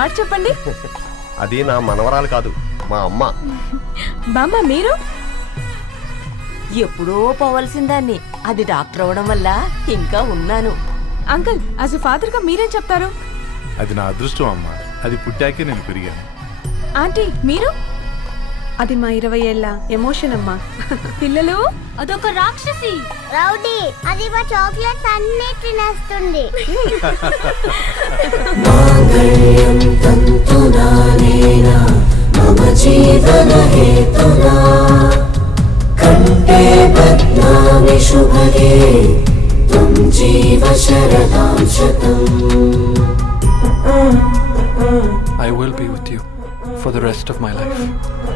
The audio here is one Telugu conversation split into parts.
మాట చెప్పండి. అది నా మనవరాలు కాదు మా అమ్మ. బామ్మ మీరు? ఎప్పుడో పోవలసిందాన్ని. అది డాక్టర్ అవడం వల్ల ఇంకా ఉన్నాను. అంకుల్ యాజ్ ఫాదర్గా మీరేం చెప్తారు? అది నా అదృష్టం అమ్మా. అది పుట్టాకే నేను పెరిగాను. ఆంటీ మీరు? అది మా ఇరవై ఏళ్ళ ఎమోషన్ అమ్మా. పిల్లలు? అదొక రాక్షసి. రౌడీ అది మా చాక్లెట్స్ అన్ని తినేస్తుంది. I will be with you for the rest of my life.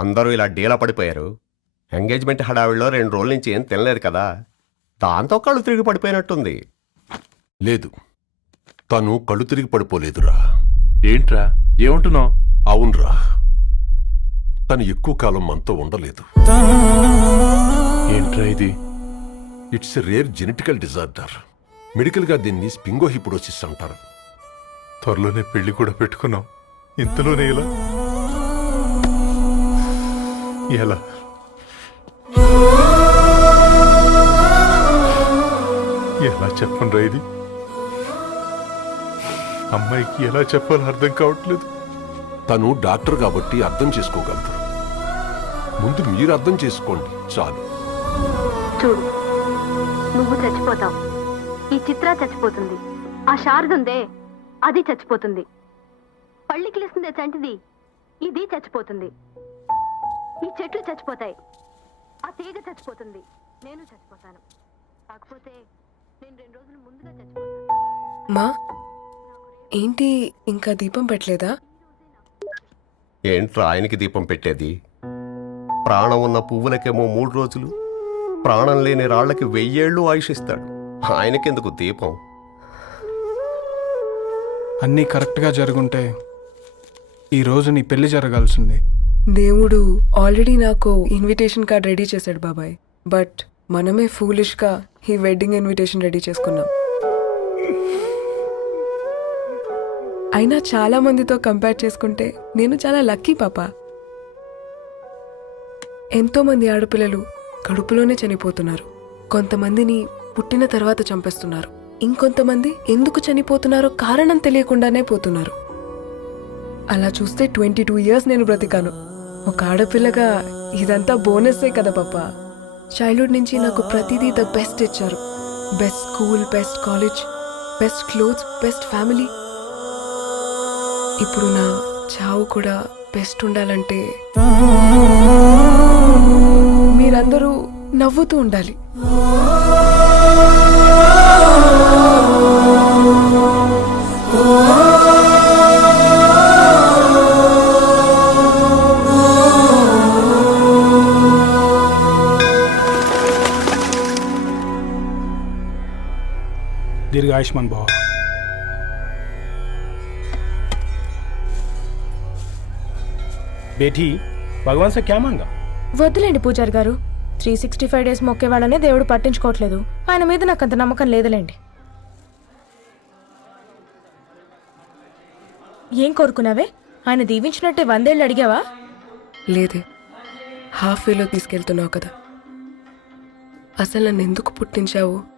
అందరూ ఇలా డీలా పడిపోయారు. ఎంగేజ్మెంట్ హడావిడిలో రెండు రోజుల నుంచి ఏం తినలేదు కదా. దాంతో కళ్ళు తిరిగి పడిపోయినట్టుంది. లేదు. తను కళ్ళు తిరిగి పడిపోలేదురా. ఏంట్రా? ఏమంటున్నావు? అవునరా. తను ఎక్కువ కాలం మనతో ఉండలేదు. ఏంట్రా ఇది? It's rare genetical disorder. మెడికల్గా దీన్ని స్పింగోహిపుడోసిస్ అంటారు. త్వరలోనే పెళ్ళి కూడా పెట్టుకున్నాం ఇంతలోనే ఇలా ఎలా ఎలా చెప్పండి ఇది? అమ్మాయికి ఎలా చెప్పాలో అర్థం కావట్లేదు. తను డాక్టర్ కాబట్టి అర్థం చేసుకోగలరు ముందు మీరు అర్థం చేసుకోండి చాలు. చూడు నువ్వు చచ్చిపోతావు. ఈ చిత్ర చచ్చిపోతుంది. ఆ శారదుందే అది చచ్చిపోతుంది. పళ్ళికిలిస్తుందే చంటిది ఇది చచ్చిపోతుంది. ఈ చెట్లు చచ్చిపోతాయి. ఆ తీగ చచ్చిపోతుంది. నేను చచ్చిపోతాను. కాకపోతే నేను రెండు రోజులు ముందుగా చచ్చిపోతాను. మా ఏంటి ఇంకా దీపం పెట్టలేదా? ఏంట్రా ఆయనకి దీపం పెట్టేది? ప్రాణం ఉన్న పువ్వులకేమో మూడు రోజులు. ప్రాణం లేని రాళ్ళకి వెయ్యేళ్ళు ఆయుషిస్తాడు. ఆయనకెందుకు దీపం? అన్నీ కరెక్ట్గా జరుగుంటే ఈరోజు నీ పెళ్ళి జరగాల్సింది. దేవుడు ఆల్రెడీ నాకు ఇన్విటేషన్ కార్డ్ రెడీ చేశాడు బాబాయ్. బట్ మనమే ఫూలిష్గా ఈ వెడ్డింగ్ ఇన్విటేషన్ రెడీ చేసుకున్నాం. అయినా చాలా మందితో కంపేర్ చేసుకుంటే నేను చాలా లక్కీ పాప. ఎంతో మంది ఆడపిల్లలు కడుపులోనే చనిపోతున్నారు. కొంతమందిని పుట్టిన తర్వాత చంపేస్తున్నారు. ఇంకొంతమంది ఎందుకు చనిపోతున్నారో కారణం తెలియకుండానే పోతున్నారు. అలా చూస్తే ట్వంటీ టూ ఇయర్స్ నేను బ్రతికాను. ఒక ఆడపిల్లగా ఇదంతా బోనస్సే కదా పాప. చైల్డ్హుడ్ నుంచి నాకు ప్రతిదీ ద బెస్ట్ ఇచ్చారు. Best school best college best clothes best family ఇప్పుడు నా చావు కూడా బెస్ట్ ఉండాలంటే మీరందరూ నవ్వుతూ ఉండాలి. ఆయుష్మాన్ బావ బేటీ భగవాన్ సే క్యా మాంగా వద్దులేండి పూజారి గారు. త్రీ సిక్స్టీ ఫైవ్ డేస్ మొక్కే దేవుడు పట్టించుకోవట్లేదు. ఆయన మీద నాకు అంత నమ్మకం లేదులేండి. ఏం కోరుకున్నావే? ఆయన దీవించినట్టే వందేళ్ళు అడిగావా? లేదే. హాఫ్ వేలో తీసుకెళ్తున్నావు కదా. అసలు నన్ను ఎందుకు పుట్టించావు?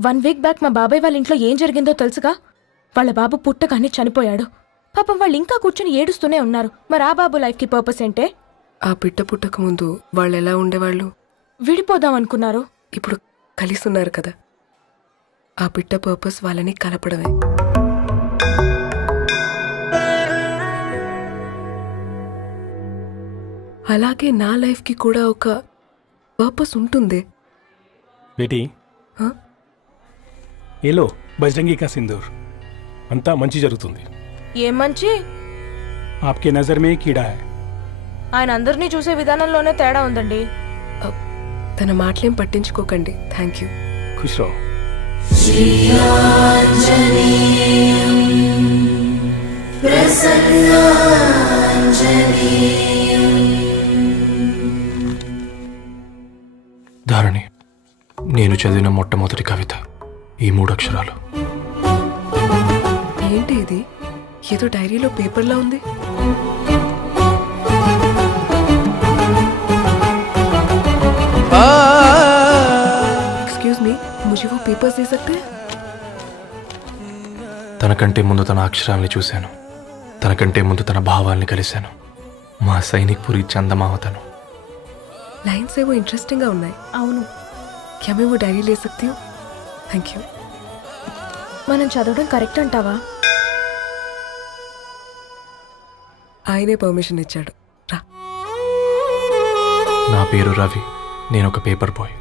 వన్ వీక్ బ్యాక్ మా బాబాయ్ వాళ్ళ ఇంట్లో ఏం జరిగిందో తెలుసుగా? వాళ్ళ బాబు పుట్టగానే చనిపోయాడు. పాపం వాళ్ళు ఇంకా కూర్చొని ఏడుస్తూనే ఉన్నారు. మరి ఆ బాబు లైఫ్కి పర్పస్ ఏంటే? ఆ బిడ్డ పుట్టక ముందు వాళ్ళు ఎలా ఉండేవాళ్ళు? విడిపోదాం అనుకున్నారు. ఇప్పుడు కలిస్తున్నారు కదా. ఆ బిడ్డ పర్పస్ వాళ్ళని కలపడమే. అలాగే నా లైఫ్కి కూడా ఒక పర్పస్ ఉంటుంది. బేటీ ఏలో బజరంగి కా సింధూర్. అంతా మంచి జరుగుతుంది. ఏం మంచి? ఆప్కే నజర్ మే కీడా హై. ఆయన అందరినీ చూసే విధానంలోనే తేడా ఉందండి. తన మాటలేం పట్టించుకోకండి. Thank you. ఖుష్ రహో ధారణి నేను చదివిన మొట్టమొదటి కవిత. ఈ మూడు అక్షరాలు ఏంటి ఇది ఏదో డైరీలో పేపర్లా ఉంది एक्सक्यूज मी मुझे वो पेपर्स दे सकते हैं తనకంటే ముందు తన అక్షరాల్ని చూశాను తనకంటే ముందు తన భావాల్ని కలిశాను మా సైనిక్ పురి చందమావతను लाइन्स है वो इंटरेस्टिंग గా ఉన్నాయి అవును क्या मैं वो डायरी ले सकती हूँ థ్యాంక్ యూ మనం చదవడం కరెక్ట్ అంటావా? ఆయనే పర్మిషన్ ఇచ్చాడు. రా. నా పేరు రవి. నేను ఒక పేపర్ బాయ్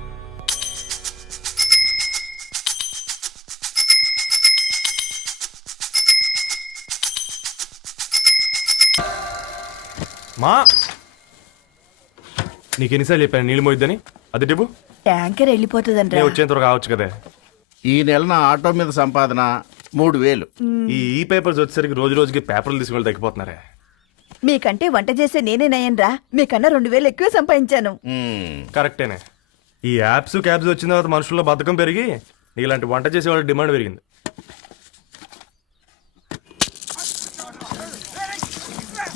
మా! నీకు ఎన్నిసార్లు చెప్పాను నీళ్ళు మోయిద్దని? అది డిబు ట్యాంకర్ వెళ్ళిపోతుందంటే వచ్చేంత వరకు కావచ్చు కదా. ఈ నెల నా ఆటో మీద సంపాదన మూడు వేలు. ఈ ఈ పేపర్స్ వచ్చేసరికి రోజు రోజుకి పేపర్లు తీసుకుని తగ్గిపోతున్నారే? మీకంటే వంట చేసే నేనే నయ్యన్రా మీకన్నా రెండు వేలు ఎక్కువ సంపాదించాను. కరెక్టేనే. ఈ యాప్స్ క్యాబ్స్ వచ్చిన తర్వాత మనుషుల్లో బద్ధకం పెరిగి ఇలాంటి వంట చేసే వాళ్ళ డిమాండ్ పెరిగింది.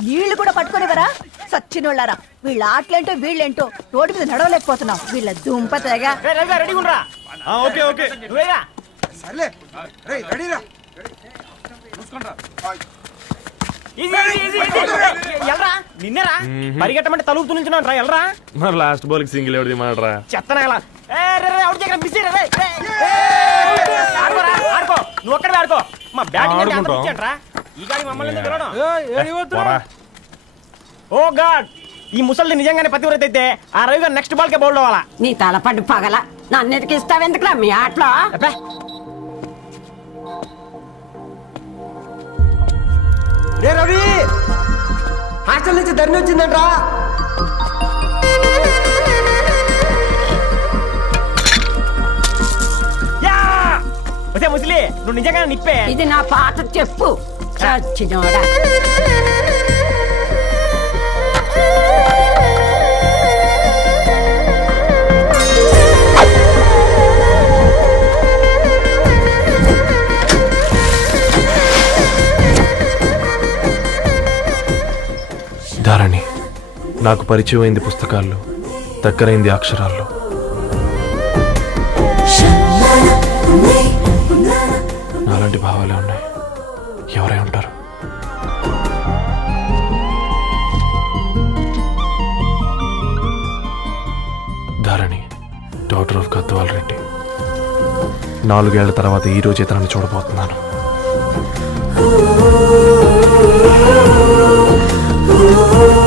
నీళ్ళు కూడా పట్టుకునేవరా సచ్చినోళ్ళారా. వీళ్ళ ఆటలేంటో వీళ్ళేంటో రోడ్డు మీద నడవలేకపోతున్నాం. వీళ్ళ దుంప తెగ. ఆ, ఓకే ఓకే. నిన్నరా? పరిగెట్టమంటే తలుపుతూ నుంచున్నాను రా ఎల్రా? మరి లాస్ట్ బాల్కి సింగిల్ ఎవరిది మాడరా చెత్తన ఎలా? అవుట్ దగ్గర మిస్ ఆడుకో నువ్వు ఒక్కడే ఆడుకో. మా బ్యాటింగ్ అంటే అంత ఆడుకుంటాం. పిచ్చేంట్రా ఈ గాడి మమ్మల్ని పిలవడం? Oh god. ఈ ముసలి నిజంగానే పతివ్రత అయితే ఆ రవి గారు నెక్స్ట్ బాల్ కే బౌల్డ్ అవ్వాలా? నీ తలపండు పగల. నన్ను ఇస్తావెందుకురా మీ ఆటలో? అబ్బే. రే రవి! హాస్టల్ నుంచి ధరణి వచ్చిందంట్రా. యా! ఒసే ముసలి నువ్వు నిజంగా నిప్పే. ఇది నా పాట చెప్పు. చచ్చినోడా. ధారణి నాకు పరిచయమైంది పుస్తకాల్లో దగ్గరైంది అక్షరాల్లో. నాలాంటి భావాలే ఉన్నాయి. ఎవరై ఉంటారు? Dharani doctor of Gadwal Reddy. నాలుగేళ్ళ తర్వాత ఈరోజు రోజే చూడబోతున్నాను. ఓ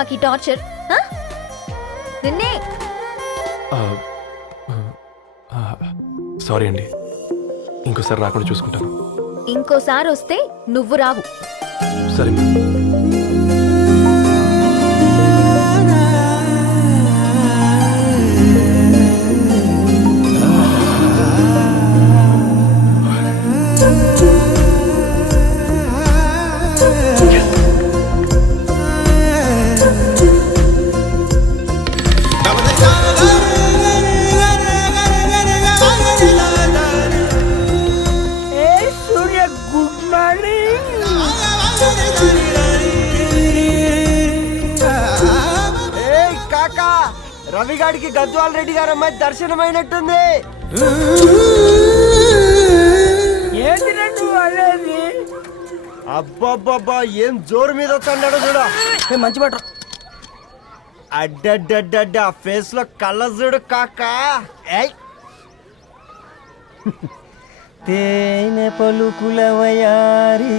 మాకు ఈ టార్చర్ ఆ? నిన్నే సారీ అండి. ఇంకోసారి రాకుండా చూసుకుంటాను. ఇంకోసారి వస్తే నువ్వు రావు. సరే గారు అమ్మాయి దర్శనమైనట్టుంది. ఏంటి అనేది అబ్బబ్బబ్బా ఏం జోరు మీద వస్తున్నాడో చూడు. మంచి బట్ట అడ్డడ్డడ్డ ఫేస్లో కళ్ళ చూడు కాకా. ఏయ్. తేనె పలుకుల వయారి.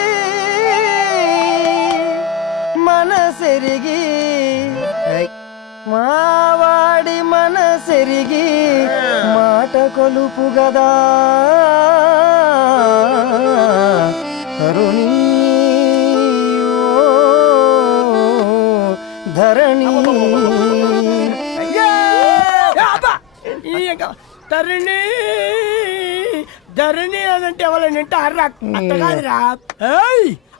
మనసెరిగి మావాడి మనసెరిగి మాట కొలుపు గదా. తరుణి ధరణి. తరుణి ధరణి అని అంటే ఎవరైనా అంటే అర్రా అత్తగాదిరా ఏయ్!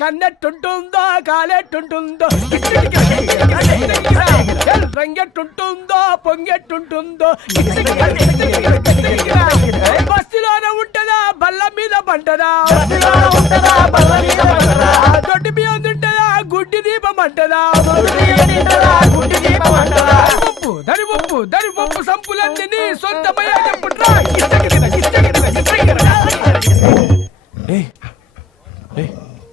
కన్నెట్టుంటుందో కాలెట్టుంటుందో రంగెట్టుంటుందో పొంగెట్టుంటుందో బస్సులోనే ఉంటదా బల్ల మీద పంటదా? దొడ్డి బియ్యం తింటదా గుడ్డి దీపం అంటదా? పప్పు దరి ఉప్పు దరి ఉప్పు సంపులన్నీ సొంతమయ్యా చెప్పుట్రా ఏ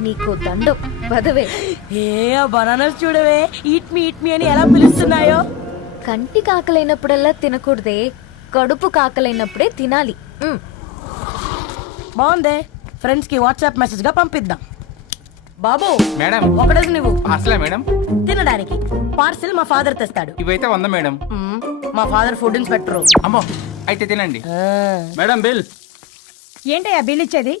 నీకు దండం. పదవే. ఏ బనానాస్ చూడవే. ఈట్ మీ ఈట్ మీ అని ఎలా పిలుస్తున్నాయో? కంటి కాకలైనప్పుడల్లా తినకూడదే. కడుపు కాకలైనప్పుడే తినాలి. మ్. బాగుందే. ఫ్రెండ్స్కి వాట్సాప్ మెసేజ్గా పంపిద్దాం. బాబు మేడం. ఒకడేసి నువ్వు అసలే మేడం? తినడానికి పార్సిల్ మా ఫాదర్ తెస్తాడు. ఇవైతే వంద మేడం. మా ఫాదర్ ఫుడ్ ఇన్స్పెక్టర్. అమ్మో అయితే తినండి. Madam bill. ఏంటయ్యా బిల్ ఇచ్చేది?